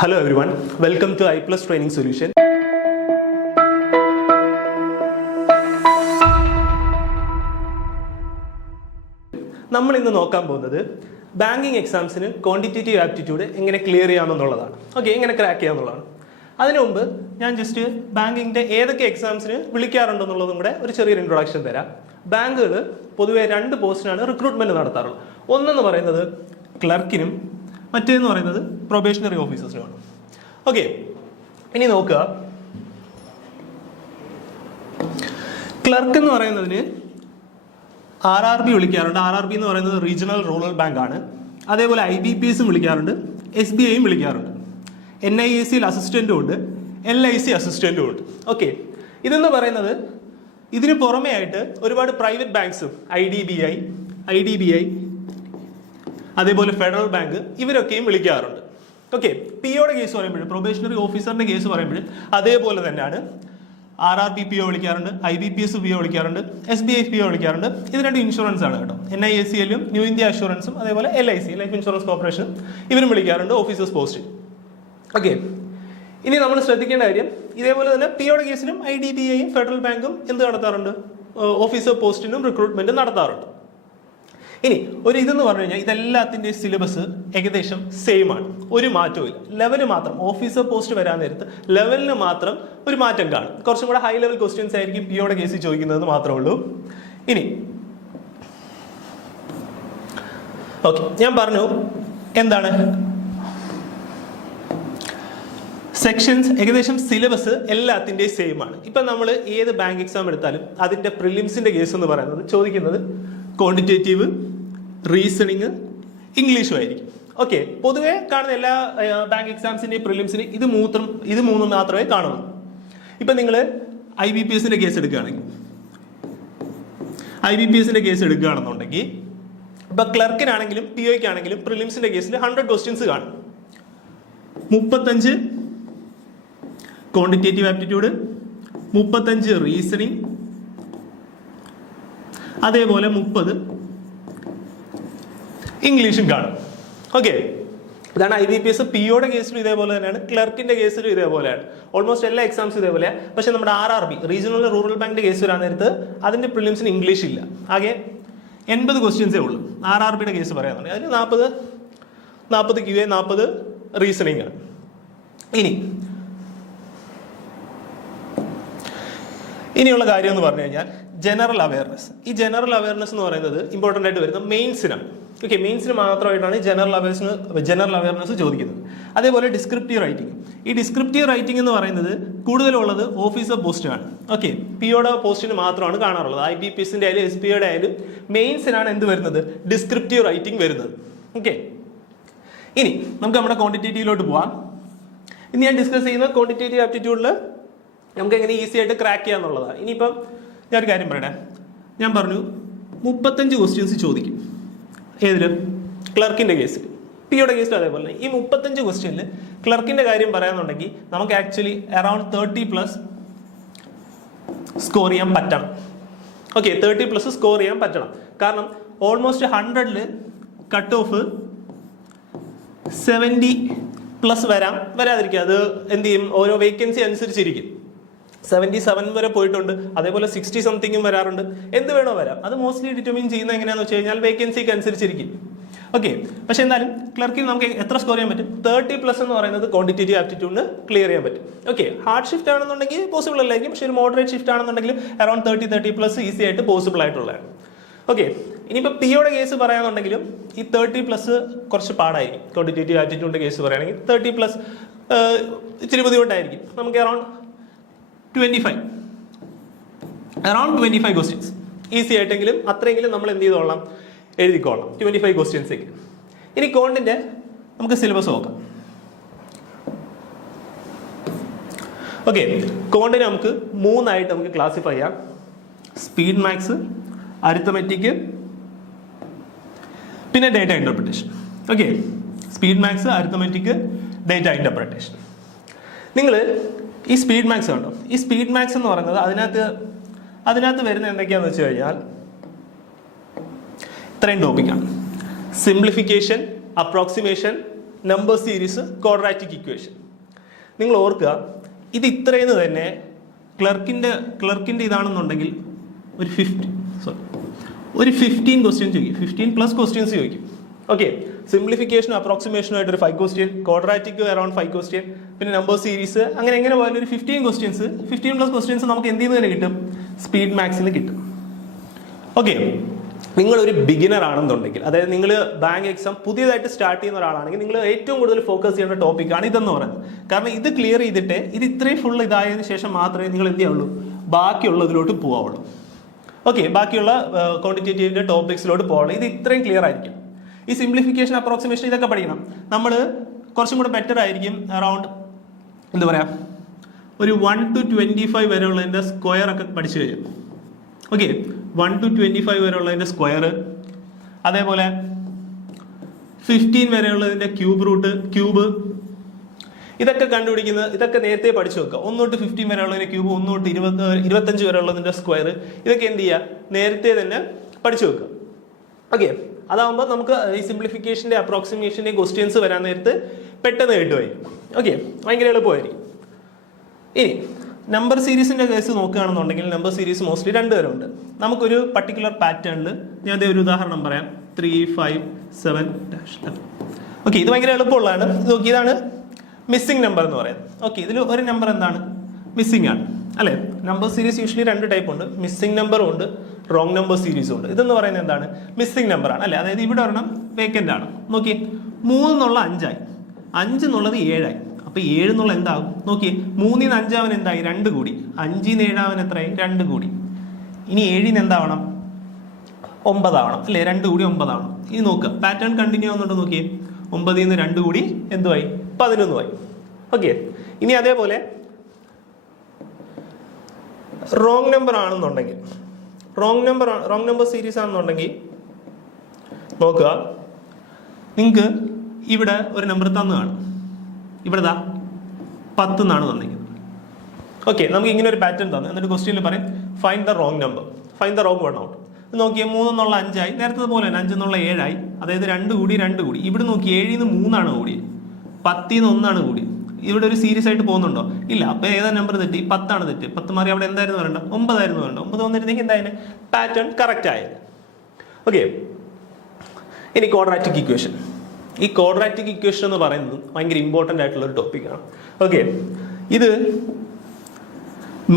Hello everyone, welcome to I+ Training Solution. നമ്മൾ ഇന്ന് നോക്കാൻ പോകുന്നത് ബാങ്കിങ് എക്സാംസിന് ക്വാണ്ടിറ്റേറ്റീവ് ആപ്റ്റിറ്റ്യൂഡ് എങ്ങനെ ക്ലിയർ ചെയ്യാമെന്നുള്ളതാണ്. ഓക്കെ, എങ്ങനെ ക്രാക്ക് ചെയ്യാമെന്നുള്ളതാണ്. അതിനു മുമ്പ് ഞാൻ ജസ്റ്റ് ബാങ്കിങ്ങിൻ്റെ ഏതൊക്കെ എക്സാംസിന് വിളിക്കാറുണ്ടെന്നുള്ളതും കൂടെ ഒരു ചെറിയൊരു ഇൻട്രൊഡക്ഷൻ തരാം. ബാങ്കുകൾ പൊതുവെ 2 പോസ്റ്റിനാണ് റിക്രൂട്ട്മെന്റ് നടത്താറുള്ളത്. ഒന്നെന്ന് പറയുന്നത് ക്ലർക്കിനും, മറ്റേന്ന് പറയുന്നത് പ്രൊബേഷണറി ഓഫീസേഴ്സിനുമാണ്. ഓക്കെ, ഇനി നോക്കുക. ക്ലർക്ക് എന്ന് പറയുന്നതിന് RRB വിളിക്കാറുണ്ട്. RRB എന്ന് പറയുന്നത് റീജിയണൽ റൂറൽ ബാങ്ക് ആണ്. അതേപോലെ IBPS വിളിക്കാറുണ്ട്, SBIയും വിളിക്കാറുണ്ട്. NIACയിൽ അസിസ്റ്റന്റും ഉണ്ട്, LIC അസിസ്റ്റന്റും ഉണ്ട്. ഓക്കെ, ഇതെന്ന് പറയുന്നത് ഇതിന് പുറമേ ആയിട്ട് ഒരുപാട് പ്രൈവറ്റ് ബാങ്ക്സും IDBI അതേപോലെ ഫെഡറൽ ബാങ്ക് ഇവരൊക്കെയും വിളിക്കാറുണ്ട്. ഓക്കെ, POയുടെ കേസ് പറയുമ്പോഴും പ്രൊബേഷണറി ഓഫീസറിന്റെ കേസ് പറയുമ്പോഴും അതേപോലെ തന്നെയാണ്. RRB PO വിളിക്കാറുണ്ട്, IBPS PO വിളിക്കാറുണ്ട്, SBI PO വിളിക്കാറുണ്ട്. ഇത് 2 ഇൻഷുറൻസ് ആണ് കേട്ടോ. NIACലും ന്യൂ ഇന്ത്യ അഷുറൻസും അതേപോലെ LIC ലൈഫ് ഇൻഷുറൻസ് കോർപ്പറേഷനും ഇവരും വിളിക്കാറുണ്ട് ഓഫീസേഴ്സ് പോസ്റ്റ്. ഓക്കെ, ഇനി നമ്മൾ ശ്രദ്ധിക്കേണ്ട കാര്യം, ഇതേപോലെ തന്നെ POയുടെ കേസിലും IDBIയും ഫെഡറൽ ബാങ്കും എന്ത് നടത്താറുണ്ട്? ഓഫീസർ പോസ്റ്റിനും റിക്രൂട്ട്മെന്റ് നടത്താറുണ്ട്. ഇനി ഇതെന്ന് പറഞ്ഞു കഴിഞ്ഞാൽ ഇതെല്ലാത്തിൻ്റെ സിലബസ് ഏകദേശം സെയിം ആണ്, ഒരു മാറ്റവും ഇല്ല. ലെവല് മാത്രം ഓഫീസർ പോസ്റ്റ് വരാൻ നേരത്ത് ലെവലിന് മാത്രം ഒരു മാറ്റം കാണും. കുറച്ചും കൂടെ ഹൈ ലെവൽ ക്വസ്റ്റ്യൻസ് ആയിരിക്കും POയുടെ കേസിൽ ചോദിക്കുന്നതെന്ന് മാത്രമേ ഉള്ളൂ. ഇനി ഓക്കെ, ഞാൻ പറഞ്ഞു എന്താണ് സെക്ഷൻസ്, ഏകദേശം സിലബസ് എല്ലാത്തിൻ്റെയും സെയിം ആണ്. ഇപ്പം നമ്മൾ ഏത് ബാങ്ക് എക്സാം എടുത്താലും അതിൻ്റെ പ്രിലിംസിൻ്റെ കേസ് എന്ന് പറയുന്നത് ചോദിക്കുന്നത് ക്വാണ്ടിറ്റേറ്റീവ്, റീസണിങ്, ഇംഗ്ലീഷും ആയിരിക്കും. ഓക്കെ, പൊതുവെ കാണുന്ന എല്ലാ ബാങ്ക് എക്സാംസിൻ്റെയും പ്രിലിംസിന് ഇത് മൂന്നും മാത്രമേ കാണുള്ളൂ. ഇപ്പം നിങ്ങൾ IBPSന്റെ കേസ് എടുക്കുകയാണെന്നുണ്ടെങ്കിൽ ഇപ്പം ക്ലർക്കിനാണെങ്കിലും POയ്ക്കാണെങ്കിലും പ്രിലിംസിന്റെ കേസിൽ 100 ക്വസ്റ്റ്യൻസ് കാണും. 35 ക്വാണ്ടിറ്റേറ്റീവ് ആപ്റ്റിറ്റ്യൂഡ്, 35 റീസണിങ്, അതേപോലെ 30 ഇംഗ്ലീഷും കാണും. ഓക്കെ, ഇതാണ് IBPS. POയുടെ കേസിലും ഇതേപോലെ തന്നെയാണ്, ക്ലർക്കിന്റെ കേസിലും ഇതേപോലെയാണ്. ഓൾമോസ്റ്റ് എല്ലാ എക്സാംസും ഇതേപോലെയാണ്. പക്ഷെ നമ്മുടെ RRB റീജിയണൽ റൂറൽ ബാങ്കിന്റെ കേസ് വരാൻ നേരത്ത് അതിന്റെ പ്രിലിംസിന് ഇംഗ്ലീഷ് ഇല്ല. ആകെ 80 ക്വസ്റ്റ്യൻസേ ഉള്ളൂ. RRBയുടെ കേസ് പറയാന്നുണ്ടെങ്കിൽ അതിന് 40 QA, 40 റീസണിങ് ആണ്. ഇനിയുള്ള കാര്യം എന്ന് പറഞ്ഞു കഴിഞ്ഞാൽ ജനറൽ അവയർനെസ്. ഈ ജനറൽ അവയർനെസ് എന്ന് പറയുന്നത് ഇമ്പോർട്ടൻ്റ് ആയിട്ട് വരുന്നത് മെയിൻസിനാണ്. ഓക്കെ, മെയിൻസിന് മാത്രമായിട്ടാണ് ജനറൽ അവയർനെസ് ചോദിക്കുന്നത്. അതേപോലെ ഡിസ്ക്രിപ്റ്റീവ് റൈറ്റിംഗ്. ഈ ഡിസ്ക്രിപ്റ്റീവ് റൈറ്റിംഗ് എന്ന് പറയുന്നത് കൂടുതലുള്ളത് ഓഫീസർ പോസ്റ്റിനാണ്. ഓക്കെ, POയുടെ പോസ്റ്റിന് മാത്രമാണ് കാണാറുള്ളത്. IBPSന്റെ ആയാലും SBIയുടെ ആയാലും മെയിൻസിനാണ് എന്ത് വരുന്നത്? ഡിസ്ക്രിപ്റ്റീവ് റൈറ്റിംഗ് വരുന്നത്. ഓക്കെ, ഇനി നമുക്ക് നമ്മുടെ ക്വാണ്ടിറ്റേറ്റീവിലോട്ട് പോവാം. ഇനി ഞാൻ ഡിസ്കസ് ചെയ്യുന്ന ക്വാണ്ടിറ്റേറ്റീവ് ആപ്റ്റിറ്റ്യൂഡിൽ നമുക്ക് എങ്ങനെ ഈസി ആയിട്ട് ക്രാക്ക് ചെയ്യാന്നുള്ളതാണ്. ഇനിയിപ്പം ഞാനൊരു കാര്യം പറയട്ടെ. ഞാൻ പറഞ്ഞു 35 ക്വസ്റ്റ്യൻസ് ചോദിക്കും. ഏതിലും? ക്ലർക്കിൻ്റെ കേസിൽ. POയുടെ കേസിൽ അതേപോലെ. ഈ 35 ക്വസ്റ്റ്യനിൽ ക്ലർക്കിൻ്റെ കാര്യം പറയാന്നുണ്ടെങ്കിൽ നമുക്ക് ആക്ച്വലി അറൌണ്ട് 30+ സ്കോർ ചെയ്യാൻ പറ്റണം. ഓക്കെ, 30+ സ്കോർ ചെയ്യാൻ പറ്റണം. കാരണം ഓൾമോസ്റ്റ് 100ൽ കട്ട് ഓഫ് 70+ വരാതിരിക്കുക. അത് എന്ത് ചെയ്യും? ഓരോ വേക്കൻസി അനുസരിച്ചിരിക്കും. 77 വരെ പോയിട്ടുണ്ട്, അതേപോലെ 60 സംതിങ്ങും വരാറുണ്ട്. എന്ത് വേണോ വരാം. അത് മോസ്റ്റ്ലി ഡിറ്റർമിൻ ചെയ്യുന്ന എങ്ങനെയാണെന്ന് വെച്ച് കഴിഞ്ഞാൽ വേക്കൻസിക്ക് അനുസരിച്ചിരിക്കും. ഓക്കെ, പക്ഷെ എന്തായാലും ക്ലർക്കിൽ നമുക്ക് എത്ര സ്കോർ ചെയ്യാൻ പറ്റും? 30+ എന്ന് പറയുന്നത് ക്വാണ്ടിറ്റേറ്റീവ് ആപ്റ്റിറ്റ്യൂഡിന് ക്ലിയർ ചെയ്യാൻ പറ്റും. ഓക്കെ, ഹാർഡ് ഷിഫ്റ്റ് ആണെന്നുണ്ടെങ്കിൽ പോസിബിൾ അല്ലായിരിക്കും. പക്ഷേ ഒരു മോഡറേറ്റ് ഷിഫ്റ്റ് ആണെന്നുണ്ടെങ്കിൽ അറൌണ്ട് 30+ ഈസി ആയിട്ട് പോസിബിൾ ആയിട്ടുള്ളതാണ്. ഓക്കെ, ഇനിയിപ്പോൾ POയുടെ കേസ് പറയാന്നുണ്ടെങ്കിലും ഈ 30+ കുറച്ച് പാടായിരിക്കും. ക്വാണ്ടിറ്റേറ്റീവ് ആപ്റ്റിറ്റ്യൂഡിന്റെ കേസ് പറയുകയാണെങ്കിൽ 30+ ഇച്ചിരി ബുദ്ധിമുട്ടായിരിക്കും. നമുക്ക് അറൌണ്ട് 25 ക്വസ്റ്റ്യൻസ് ഈസി ആയിട്ടെങ്കിലും അത്രയെങ്കിലും നമ്മൾ എന്ത് ചെയ്തോളാം? എഴുതിക്കോളാം. 25 ക്വസ്റ്റ്യൻസേക്ക്. ഇനി കോണ്ടിന്റെ നമുക്ക് സിലബസ് നോക്കാം. ഓക്കെ, കോണ്ടിനെ നമുക്ക് 3 ആയിട്ട് നമുക്ക് ക്ലാസിഫൈ ചെയ്യാം. സ്പീഡ് മാത്സ്, അരിത്തമെറ്റിക്, പിന്നെ data interpretation. Okay, speed maths, arithmetic, data interpretation. നിങ്ങൾ ഈ സ്പീഡ് മാത്സ് കണ്ടോ? ഈ സ്പീഡ് മാത്സ് എന്ന് പറയുന്നത് അതിനകത്ത് വരുന്ന എന്തൊക്കെയാണെന്ന് വെച്ച് കഴിഞ്ഞാൽ ഇത്രയും ടോപ്പിക്കാണ്: simplification, approximation, number series, quadratic equation. നിങ്ങൾ ഓർക്കുക, ഇത് ഇത്രയെന്ന് തന്നെ ക്ലർക്കിൻ്റെ ഇതാണെന്നുണ്ടെങ്കിൽ ഒരു 15 ക്വസ്റ്റ്യൻ ചോദിക്കും, 15+ ക്വസ്റ്റ്യൻസ് ചോദിക്കും. ഓക്കെ, സിംപ്ലിഫിക്കേഷനും അപ്രോക്സിമേഷനും ഒരു 5 ക്വസ്റ്റ്യൻ, ക്വാഡ്രാറ്റിക് അറൌണ്ട് 5 ക്വസ്റ്റ്യൻ, പിന്നെ നമ്പർ സീരീസ്, അങ്ങനെ എങ്ങനെ പോയാലും ഒരു 15 ക്വസ്റ്റ്യൻസ്, 15+ ക്വസ്റ്റ്യൻസ് നമുക്ക് എന്ത് ചെയ്യുന്നതിന് കിട്ടും? സ്പീഡ് മാത്സിന് കിട്ടും. ഓക്കെ, നിങ്ങളൊരു ബിഗിനർ ആണെന്നുണ്ടെങ്കിൽ, അതായത് നിങ്ങൾ ബാങ്ക് എക്സാം പുതിയതായിട്ട് സ്റ്റാർട്ട് ചെയ്യുന്ന ഒരാളാണെങ്കിൽ നിങ്ങൾ ഏറ്റവും കൂടുതൽ ഫോക്കസ് ചെയ്യേണ്ട ടോപ്പിക്കാണ് ഇതെന്ന് പറയുന്നത്. കാരണം ഇത് ക്ലിയർ ചെയ്തിട്ട് ഇത് ഇത്രയും ഫുൾ ഇതായതിനു ശേഷം മാത്രമേ നിങ്ങൾ എന്ത് ചെയ്യാവുള്ളൂ, ബാക്കിയുള്ളതിലോട്ട് പോകാവുള്ളൂ. ഓക്കെ, ബാക്കിയുള്ള ക്വാണ്ടിറ്റേറ്റീവിൻ്റെ ടോപ്പിക്സിലോട്ട് പോകാവുള്ളൂ. ഇത് ഇത്രയും ക്ലിയർ ആയിരിക്കും. ഈ സിംപ്ലിഫിക്കേഷൻ, അപ്രോക്സിമേഷൻ ഇതൊക്കെ പഠിക്കണം. നമ്മൾ കുറച്ചും കൂടെ ബെറ്റർ ആയിരിക്കും അറൗണ്ട് എന്താ പറയുക, ഒരു 1 to 25 വരെയുള്ളതിൻ്റെ സ്ക്വയർ ഒക്കെ പഠിച്ചു കഴിയും. ഓക്കെ, 1 to 25 വരെയുള്ളതിൻ്റെ സ്ക്വയർ, അതേപോലെ 15 വരെയുള്ളതിൻ്റെ ക്യൂബ്, ഇതൊക്കെ കണ്ടുപിടിക്കുന്നത്, ഇതൊക്കെ നേരത്തെ പഠിച്ചു വെക്കുക. 1 തൊട്ട് 15 വരെയുള്ളതിൻ്റെ ക്യൂബ്, 1 തൊട്ട് 25 വരെയുള്ളതിൻ്റെ സ്ക്വയർ, ഇതൊക്കെ എന്ത് ചെയ്യുക, നേരത്തെ തന്നെ പഠിച്ചു വെക്കുക. ഓക്കെ, അതാകുമ്പോൾ നമുക്ക് ഈ സിംപ്ലിഫിക്കേഷൻ്റെ അപ്രോക്സിമേഷൻ്റെ ക്വസ്റ്റ്യൻസ് വരാൻ നേരത്ത് പെട്ടെന്ന് കിട്ടുമായിരിക്കും. ഓക്കെ, ഭയങ്കര എളുപ്പമായിരിക്കും. ഇനി നമ്പർ സീരീസിൻ്റെ കേസ് നോക്കുകയാണെന്നുണ്ടെങ്കിൽ നമ്പർ സീരീസ് മോസ്റ്റ്ലി 2 തരമുണ്ട്. നമുക്കൊരു പർട്ടിക്കുലർ പാറ്റേണിൽ ഞാൻ അതേ ഒരു ഉദാഹരണം പറയാം, 3, 5, 7-11. ഓക്കെ, ഇത് ഭയങ്കര എളുപ്പമുള്ളതാണ്. ഇത് നോക്കി, ഇതാണ് മിസ്സിംഗ് നമ്പർ എന്ന് പറയുന്നത്. ഓക്കെ, ഇതിൽ ഒരു നമ്പർ എന്താണ്, മിസ്സിംഗ് ആണ് അല്ലേ. നമ്പർ സീരീസ് യൂഷ്വലി 2 ടൈപ്പ് ഉണ്ട്, മിസ്സിംഗ് നമ്പറും ഉണ്ട്, റോങ് നമ്പർ സീരീസും ഉണ്ട്. ഇതെന്ന് പറയുന്നത് എന്താണ്, മിസ്സിംഗ് നമ്പർ ആണ് അല്ലേ. അതായത് ഇവിടെ ഒരെണ്ണം വേക്കൻ്റ് ആണ്. നോക്കി, 3 എന്നുള്ള 5 ആയി, 5 എന്നുള്ളത് 7 ആയി. അപ്പോൾ 7 എന്നുള്ള എന്താകും, നോക്കി, 3 ൽ 5 ആവൻ എന്തായി, 2 കൂടി. 5 ൽ 7 ആവൻ എത്രയായി, 2 കൂടി. ഇനി 7 ൽ എന്താവണം, 9 ആവണം അല്ലേ, 2 കൂടി 9 ആവണം. ഇനി നോക്കുക, പാറ്റേൺ കണ്ടിന്യൂ ആവുന്നുണ്ടോ നോക്കിയേ, 9 ൽ 2 കൂടി എന്തുമായി, 11 ആയി. ഓക്കെ, ഇനി അതേപോലെ റോങ് നമ്പർ ആണെന്നുണ്ടെങ്കിൽ, റോങ് നമ്പർ സീരീസ് ആണെന്നുണ്ടെങ്കിൽ നോക്കുക, നിങ്ങൾക്ക് ഇവിടെ ഒരു നമ്പർ തന്നു കാണും, ഇവിടെ 10 എന്നാണ് തന്നിരിക്കുന്നത്. ഓക്കെ, നമുക്ക് ഇങ്ങനെ ഒരു പാറ്റേൺ തന്നു, എന്നിട്ട് ക്വസ്റ്റ്യനിൽ പറയും find the wrong number, find the wrong one out. നോക്കിയാൽ 3 എന്നുള്ള 5 ആയി, നേരത്തെ പോലെ തന്നെ 5 എന്നുള്ള 7 ആയി. അതായത് 2 കൂടി. ഇവിടെ നോക്കി 7 ൽ 3 ആണ് കൂടി, 10 ൽ 1 ആണ് കൂടി. ഇവിടെ ഒരു സീരീസ് ആയിട്ട് പോകുന്നുണ്ടോ, ഇല്ല. അപ്പോൾ ഏതാ നമ്പർ തെറ്റി, 10 ആണ് തെറ്റി. 10 മാറി അവിടെ എന്തായിരുന്നു വരണ്ട, 9 ആയിരുന്നു വരണ്ട. 9 വന്നിരുന്നെങ്കിൽ എന്തായാലും പാറ്റേൺ കറക്റ്റ് ആയത്. ഓക്കെ, ഇനി ക്വാഡ്രാറ്റിക് ഇക്വേഷൻ. ഈ ക്വാഡ്രാറ്റിക് ഇക്വേഷൻ എന്ന് പറയുന്നത് ഭയങ്കര ഇമ്പോർട്ടൻ്റ് ആയിട്ടുള്ള ഒരു ടോപ്പിക്കാണ്. ഓക്കെ, ഇത്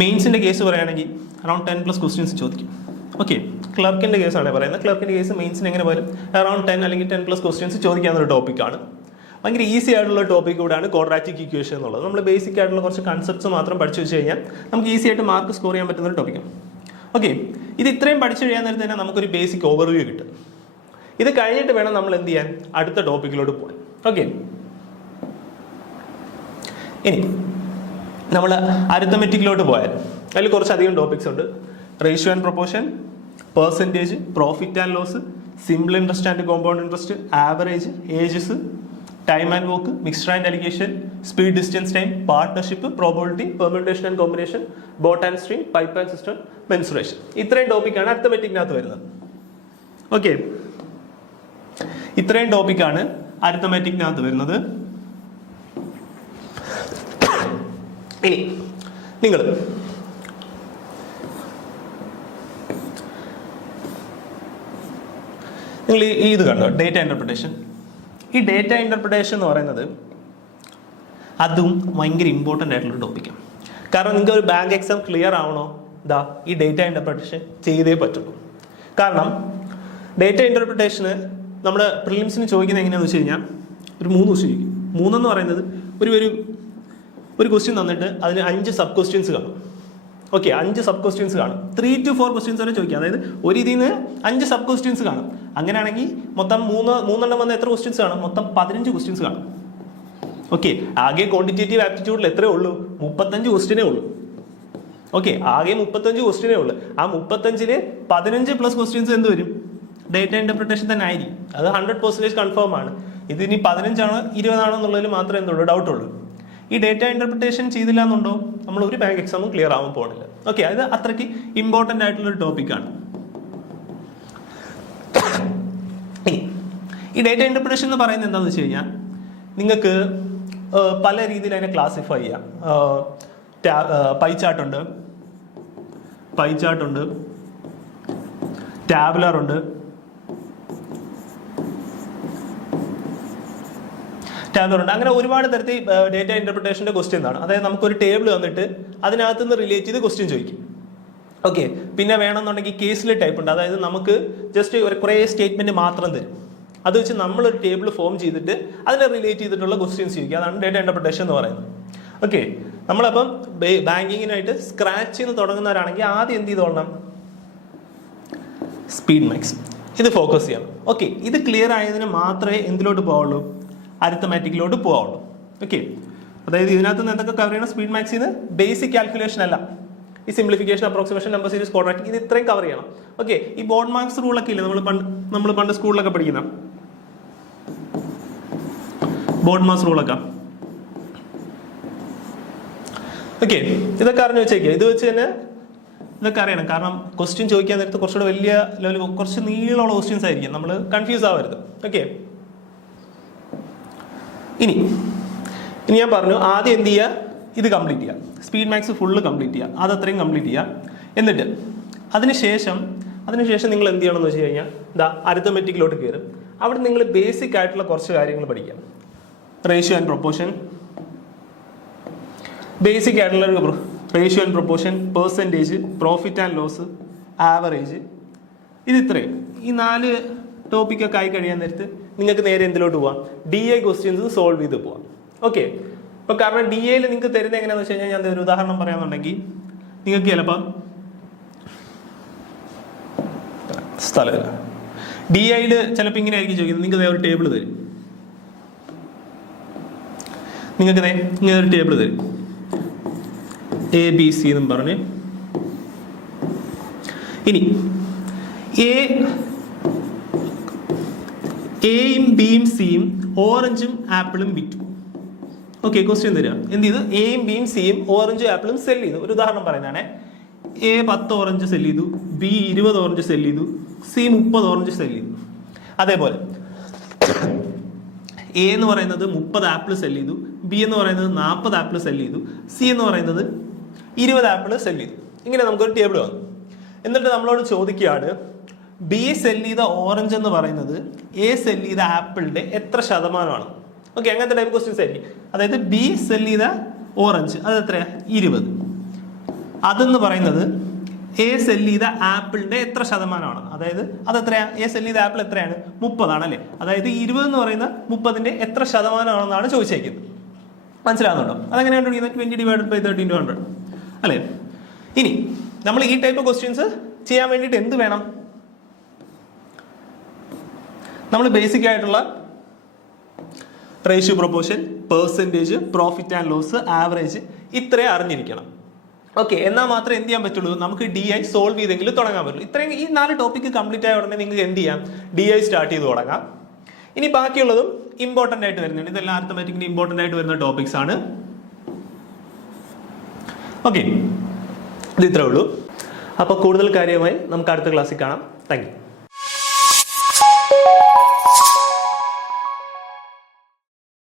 മെയിൻസിൻ്റെ കേസ് പറയുകയാണെങ്കിൽ അറൗണ്ട് 10+ ക്വസ്റ്റ്യൻസ് ചോദിക്കും. ഓക്കെ, ക്ലർക്കിൻ്റെ കേസാണ് പറയുന്നത്. ക്ലർക്കിൻ്റെ കേസ് മെയിൻസിന് എങ്ങനെ പോലും അറൗണ്ട് 10 അല്ലെങ്കിൽ 10+ ക്വസ്റ്റ്യൻസ് ചോദിക്കാവുന്ന ഒരു ടോപ്പിക്കാണ്. ഭയങ്കര ഈസി ആയിട്ടുള്ള ടോപ്പിക് കൂടെയാണ് ക്വാഡ്രാറ്റിക് ഇക്വേഷൻ എന്നുള്ളത്. നമ്മൾ ബേസിക് ആയിട്ടുള്ള കുറച്ച് കൺസെപ്റ്റ്സ് മാത്രം പഠിച്ചു വെച്ച് കഴിഞ്ഞാൽ നമുക്ക് ഈസി ആയിട്ട് മാർക്ക് സ്കോർ ചെയ്യാൻ പറ്റുന്ന ഒരു ടോപ്പിക്കാണ്. ഓക്കെ, ഇത് ഇത്രയും പഠിച്ചു കഴിയാൻ നേരത്തെ തന്നെ നമുക്കൊരു ബേസിക് ഓവർവ്യൂ കിട്ടും. ഇത് കഴിഞ്ഞിട്ട് വേണം നമ്മൾ എന്ത് ചെയ്യാൻ, അടുത്ത ടോപ്പിക്കിലോട്ട് പോകാൻ. ഓക്കെ, ഇനി നമ്മൾ അരിത്തമെറ്റിക്കിലോട്ട് പോയാൽ അതിൽ കുറച്ചധികം ടോപ്പിക്സ് ഉണ്ട്. Ratio and proportion, percentage, profit and loss, simple interest and compound interest, average, ages, time and work, mixture and alligation, speed distance time, partnership, probability, permutation and combination, boat and stream, pipe and cistern, mensuration. ഇത്രയും ടോപ്പിക്കാണ് അരിത്തമെറ്റിക്കിനകത്ത് വരുന്നത്. Okay, ഇത്രയും ടോപ്പിക്കാണ് അരിത്തമെറ്റിക്കിനകത്ത് വരുന്നത്. ഇനി നിങ്ങൾ ഇത് കണ്ടോ, ഡേറ്റ ഇന്റർപ്രിട്ടേഷൻ. ഈ ഡേറ്റ ഇന്റർപ്രിട്ടേഷൻ എന്ന് പറയുന്നത് അതും ഭയങ്കര ഇമ്പോർട്ടൻ്റ് ആയിട്ടുള്ള ടോപ്പിക്കാണ്. കാരണം നിങ്ങൾക്ക് ഒരു ബാങ്ക് എക്സാം ക്ലിയർ ആവണോ, ഈ ഡേറ്റ ഇന്റർപ്രിട്ടേഷൻ ചെയ്തേ പറ്റുള്ളൂ. കാരണം ഡേറ്റ ഇന്റർപ്രിട്ടേഷന് നമ്മുടെ പ്രിലിംസിന് ചോദിക്കുന്നത് എങ്ങനെയാണെന്ന് വെച്ച് കഴിഞ്ഞാൽ ഒരു 3 ക്വസ്റ്റ്യൻ ചോദിക്കും. 3 എന്ന് പറയുന്നത് ഒരു ക്വസ്റ്റ്യൻ തന്നിട്ട് അതിന് 5 സബ് ക്വസ്റ്റ്യൻസ് കാണും. ഓക്കെ, 5 സബ് ക്വസ്റ്റ്യൻസ് കാണും. 3 to 4 ക്വസ്റ്റ്യൻസ് വരെ ചോദിക്കുക. അതായത് ഒരു ഇതിൽ നിന്ന് 5 സബ് ക്വസ്റ്റ്യൻസ് കാണും. അങ്ങനെയാണെങ്കിൽ മൊത്തം 3 വന്ന എത്ര ക്വസ്റ്റ്യൻസ് കാണും, മൊത്തം 15 ക്വസ്റ്റ്യൻസ് കാണും. ഓക്കെ, ആകെ ക്വാണ്ടിറ്റേറ്റീവ് ആപ്റ്റിറ്റ്യൂഡിൽ എത്രയേ ഉള്ളൂ, 35 ക്വസ്റ്റ്യനേ ഉള്ളൂ. ഓക്കെ, ആകെ 35 ക്വസ്റ്റ്യനേ ഉള്ളൂ. ആ 35-ൽ 15+ ക്വസ്റ്റ്യൻസ് എന്ത് വരും, ഡേറ്റ ഇന്റർപ്രിട്ടേഷൻ തന്നെ ആയിരിക്കും. അത് 100% കൺഫേം ആണ്. ഇതിനി 15 ആണോ 20 ആണോ എന്നുള്ളതിൽ മാത്രമേ എന്തുള്ളൂ, ഡൗട്ടുള്ളൂ. ഈ ഡേറ്റ ഇന്റർപ്രിട്ടേഷൻ ചെയ്തില്ല എന്നുണ്ടോ നമ്മൾ ഒരു ബാങ്ക് എക്സാമും ക്ലിയർ ആവാൻ പോകുന്നില്ല. ഓക്കെ, അത് അത്രയ്ക്ക് ഇമ്പോർട്ടൻ്റ് ആയിട്ടുള്ളൊരു ടോപ്പിക്കാണ്. ഈ ഡേറ്റ ഇന്റർപ്രിട്ടേഷൻ എന്ന് പറയുന്നത് എന്താണെന്ന് വെച്ച് കഴിഞ്ഞാൽ നിങ്ങൾക്ക് പല രീതിയിൽ അതിനെ ക്ലാസിഫൈ ചെയ്യാം. പൈ ചാർട്ടുണ്ട്, ടാബുലർ ഉണ്ട്, അങ്ങനെ ഒരുപാട് തരത്തിൽ ഡേറ്റ ഇന്റർപ്രിട്ടേഷന്റെ ക്വസ്റ്റ്യൻ ആണ്. അതായത് നമുക്കൊരു ടേബിൾ തന്നിട്ട് അതിനകത്ത് നിന്ന് റിലേറ്റ് ചെയ്ത് ക്വസ്റ്റ്യൻ ചോദിക്കും. ഓക്കെ, പിന്നെ വേണമെന്നുണ്ടെങ്കിൽ കേസിലെ ടൈപ്പ് ഉണ്ട്. അതായത് നമുക്ക് ജസ്റ്റ് കുറേ സ്റ്റേറ്റ്മെന്റ് മാത്രം തരും. അത് വെച്ച് നമ്മളൊരു ടേബിൾ ഫോം ചെയ്തിട്ട് അതിനെ റിലേറ്റ് ചെയ്തിട്ടുള്ള ക്വസ്റ്റ്യൻസ് ചോദിക്കുക. അതാണ് ഡേറ്റ ഇന്റർപ്രിട്ടേഷൻ എന്ന് പറയുന്നത്. ഓക്കെ, നമ്മളപ്പം ബാങ്കിങ്ങിനായിട്ട് സ്ക്രാച്ചിൽ നിന്ന് തുടങ്ങുന്നവരാണെങ്കിൽ ആദ്യം എന്ത് ചെയ്തോളണം? സ്പീഡ് മാക്സ് ഇത് ഫോക്കസ് ചെയ്യണം. ഓക്കെ, ഇത് ക്ലിയർ ആയതിന് മാത്രമേ എന്തിലോട്ട് പോവുള്ളൂ? അരിത്തമാറ്റിക്കിലോട്ട് പോവുള്ളൂ. ഓക്കെ, അതായത് ഇതിനകത്ത് നിന്ന് എന്തൊക്കെ കവർ ചെയ്യണം? സ്പീഡ് മാക്സിൽ നിന്ന് ബേസിക് കാൽക്കുലേഷൻ അല്ല, ഈ simplification, approximation, number series, quadratic, ഇത് ഇത്രയും കവർ ചെയ്യണം. ഓക്കെ, ഈ ബോർഡ് മാർക്സ് റൂളൊക്കെ ഇല്ലേ നമ്മൾ പണ്ട് സ്കൂളിലൊക്കെ പഠിക്കുന്ന ബോർഡ് മാർക്സ് റൂളൊക്കെ. ഓക്കെ, ഇതൊക്കെ അറിഞ്ഞു വെച്ചേക്കുക. ഇത് വെച്ച് തന്നെ ഇതൊക്കെ അറിയണം. കാരണം ക്വസ്റ്റ്യൻ ചോദിക്കാൻ നേരത്ത് കുറച്ചുകൂടെ വലിയ ലെവൽ, കുറച്ച് നീളമുള്ള ക്വസ്റ്റ്യൻസ് ആയിരിക്കും. നമ്മൾ കൺഫ്യൂസ് ആവരുത്. ഓക്കെ, ഇനി ഞാൻ പറഞ്ഞു ആദ്യം എന്ത് ചെയ്യുക? ഇത് കംപ്ലീറ്റ് ചെയ്യുക. സ്പീഡ് മാക്സ് ഫുള്ള് കംപ്ലീറ്റ് ചെയ്യുക. അതത്രയും കംപ്ലീറ്റ് ചെയ്യുക. എന്നിട്ട് അതിനുശേഷം നിങ്ങൾ എന്ത് ചെയ്യണമെന്ന് വെച്ച് കഴിഞ്ഞാൽ അരിത്തമെറ്റിക്കിലോട്ട് കയറും. അവിടെ നിങ്ങൾ ബേസിക് ആയിട്ടുള്ള കുറച്ച് കാര്യങ്ങൾ പഠിക്കാം. റേഷ്യോ ആൻഡ് പ്രൊപ്പോർഷൻ, ബേസിക് ആയിട്ടുള്ള ratio and proportion, percentage, profit and loss, average, ഇത് ഇത്രയും. ഈ 4 ടോപ്പിക്കൊക്കെ ആയി കഴിയാൻ നേരത്ത് നിങ്ങൾക്ക് നേരെ എന്തിലോട്ട് പോവാം? DI ക്വസ്റ്റ്യൻസ് സോൾവ് ചെയ്ത് പോവാം. ഓക്കെ, അപ്പോൾ കാരണം DIയിൽ നിങ്ങൾക്ക് തരുന്നത് എങ്ങനെയാണെന്ന് വെച്ച് കഴിഞ്ഞാൽ, ഞാൻ ഒരു ഉദാഹരണം പറയാമെന്നുണ്ടെങ്കിൽ, നിങ്ങൾക്ക് ചിലപ്പോൾ സ്ഥലമില്ല, DIയിൽ ചിലപ്പോൾ ഇങ്ങനെ ആയിരിക്കും ചോദിക്കുന്നത്. നിങ്ങൾക്ക് ഒരു ടേബിൾ തരും, നിങ്ങൾക്ക് ഇങ്ങനെ ഒരു ടേബിൾ തരും, ABC എന്നും പറഞ്ഞ്. ഇനി എയും ബിയും സിയും ഓറഞ്ചും ആപ്പിളും വിറ്റു. ഓക്കെ, ക്വസ്റ്റ്യൻ തരിക. എന്ത് ചെയ്തു? എയും ബിയും സിയും ഓറഞ്ചും ആപ്പിളും സെൽ ചെയ്തു. ഒരു ഉദാഹരണം പറയുന്നതാണ്. A 10 ഓറഞ്ച് സെൽ ചെയ്തു, B 20 ഓറഞ്ച് സെൽ ചെയ്തു, C 30 ഓറഞ്ച് സെൽ ചെയ്തു. അതേപോലെ A എന്ന് പറയുന്നത് 30 ആപ്പിൾ സെൽ ചെയ്തു, B എന്ന് പറയുന്നത് 40 ആപ്പിൾ സെൽ ചെയ്തു, C എന്ന് പറയുന്നത് 20 ആപ്പിൾ സെൽ ചെയ്തു. ഇങ്ങനെ നമുക്കൊരു ടേബിൾ വന്നു. എന്നിട്ട് നമ്മളോട് ചോദിക്കുകയാണ്, B സെൽ ചെയ്ത ഓറഞ്ച് എന്ന് പറയുന്നത് A സെൽ ചെയ്ത ആപ്പിളിന്റെ എത്ര ശതമാനമാണ്? ഓക്കെ, അങ്ങനത്തെ ടൈപ്പ് ക്വസ്റ്റ്യൻസ് ആയിരിക്കും. അതായത് B സെൽ ചെയ്ത ഓറഞ്ച് അത് എത്രയാ? 20. അതെന്ന് പറയുന്നത് A സെൽ ചെയ്ത ആപ്പിളിന്റെ എത്ര ശതമാനമാണ്? അതായത് അതെത്രയാ? A സെൽ ചെയ്ത ആപ്പിൾ എത്രയാണ്? 30 ആണല്ലേ. അതായത് 20 എന്ന് പറയുന്ന 30ന്റെ എത്ര ശതമാനമാണെന്നാണ് ചോദിച്ചേക്കുന്നത്. മനസ്സിലാകുന്നുണ്ടോ? അതെങ്ങനെയാണ് കണ്ടുപിടിക്കുന്നത്? 20 ഡിവൈഡഡ് ബൈ 30 × 100 അല്ലേ. ഇനി നമ്മൾ ഈ ടൈപ്പ് ക്വസ്റ്റ്യൻസ് ചെയ്യാൻ വേണ്ടിയിട്ട് എന്ത് വേണം? നമ്മൾ ബേസിക് ആയിട്ടുള്ള ratio, proportion, percentage, profit and loss, average ഇത്രയും അറിഞ്ഞിരിക്കണം. ഓക്കെ, എന്നാൽ മാത്രമേ എന്ത് ചെയ്യാൻ പറ്റുള്ളൂ? നമുക്ക് DI സോൾവ് ചെയ്തെങ്കിലും തുടങ്ങാൻ പറ്റുള്ളൂ. ഇത്രയും ഈ 4 ടോപ്പിക്ക് കംപ്ലീറ്റ് ആയ ഉടനെ നിങ്ങൾക്ക് എന്ത് ചെയ്യാം? DI സ്റ്റാർട്ട് ചെയ്ത് തുടങ്ങാം. ഇനി ബാക്കിയുള്ളതും ഇമ്പോർട്ടൻ്റ് ആയിട്ട് വരുന്നുണ്ട്. ഇതെല്ലാം അരിത്തമാറ്റിക്കിന് ഇമ്പോർട്ടൻ്റ് ആയിട്ട് വരുന്ന ടോപ്പിക്സ് ആണ്. ഓക്കെ, ഇത് ഇത്രേ ഉള്ളൂ. അപ്പോൾ കൂടുതൽ കാര്യമായി നമുക്ക് അടുത്ത ക്ലാസ്സിൽ കാണാം. Thank you.